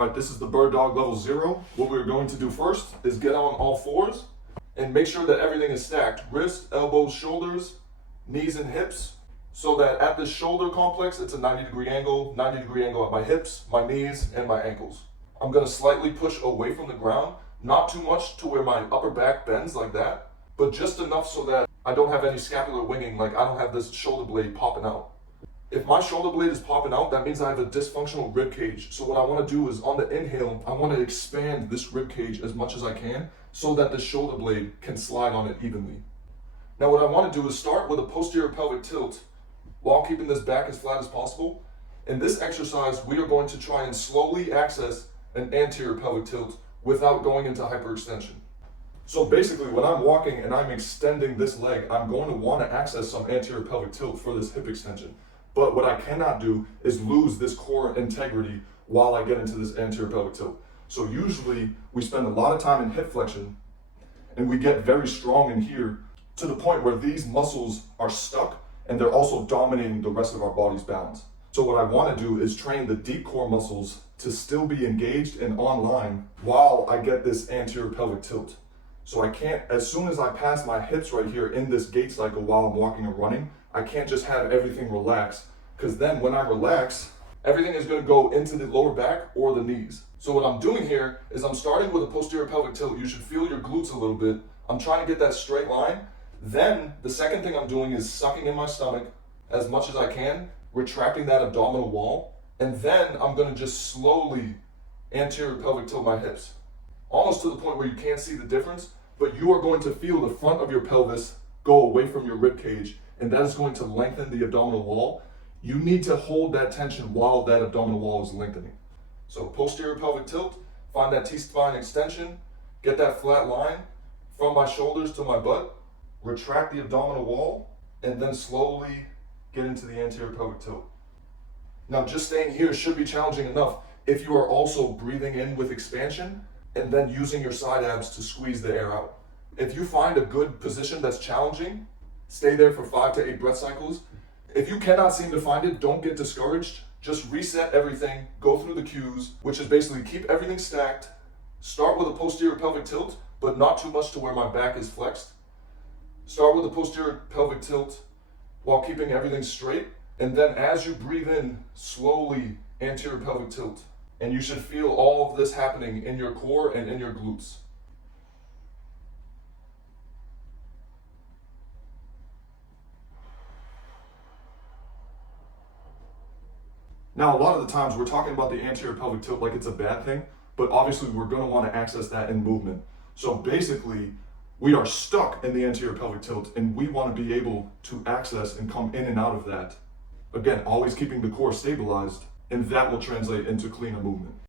All right, this is the Birddog level 0. What we're going to do first is get on all fours and make sure that everything is stacked. Wrists, elbows, shoulders, knees and hips. So that at this shoulder complex, it's a 90-degree angle at my hips, my knees, and my ankles. I'm gonna slightly push away from the ground, not too much to where my upper back bends like that, but just enough so that I don't have any scapular winging, like I don't have this shoulder blade popping out. If my shoulder blade is popping out, that means I have a dysfunctional rib cage. So what I want to do is on the inhale, I want to expand this rib cage as much as I can so that the shoulder blade can slide on it evenly. Now what I want to do is start with a posterior pelvic tilt while keeping this back as flat as possible. In this exercise, we are going to try and slowly access an anterior pelvic tilt without going into hyperextension. So basically when I'm walking and I'm extending this leg, I'm going to want to access some anterior pelvic tilt for this hip extension. But what I cannot do is lose this core integrity while I get into this anterior pelvic tilt. So usually we spend a lot of time in hip flexion and we get very strong in here to the point where these muscles are stuck and they're also dominating the rest of our body's balance. So what I want to do is train the deep core muscles to still be engaged and online while I get this anterior pelvic tilt. So I can't, as soon as I pass my hips right here in this gait cycle while I'm walking or running, I can't just have everything relax, because then when I relax, everything is going to go into the lower back or the knees. So what I'm doing here is I'm starting with a posterior pelvic tilt. You should feel your glutes a little bit. I'm trying to get that straight line. Then the second thing I'm doing is sucking in my stomach as much as I can, retracting that abdominal wall, and then I'm going to just slowly anterior pelvic tilt my hips. Almost to the point where you can't see the difference, but you are going to feel the front of your pelvis go away from your rib cage, and that is going to lengthen the abdominal wall. You need to hold that tension while that abdominal wall is lengthening. So posterior pelvic tilt, find that T-spine extension, get that flat line from my shoulders to my butt, retract the abdominal wall, and then slowly get into the anterior pelvic tilt. Now just staying here should be challenging enough if you are also breathing in with expansion and then using your side abs to squeeze the air out. If you find a good position that's challenging, stay there for 5 to 8 breath cycles. If you cannot seem to find it, don't get discouraged. Just reset everything, go through the cues, which is basically keep everything stacked, start with a posterior pelvic tilt, but not too much to where my back is flexed. Start with a posterior pelvic tilt while keeping everything straight, and then as you breathe in, slowly anterior pelvic tilt. And you should feel all of this happening in your core and in your glutes. Now, a lot of the times we're talking about the anterior pelvic tilt like it's a bad thing, but obviously we're going to want to access that in movement. So basically, we are stuck in the anterior pelvic tilt and we want to be able to access and come in and out of that. Again, always keeping the core stabilized, and that will translate into cleaner movement.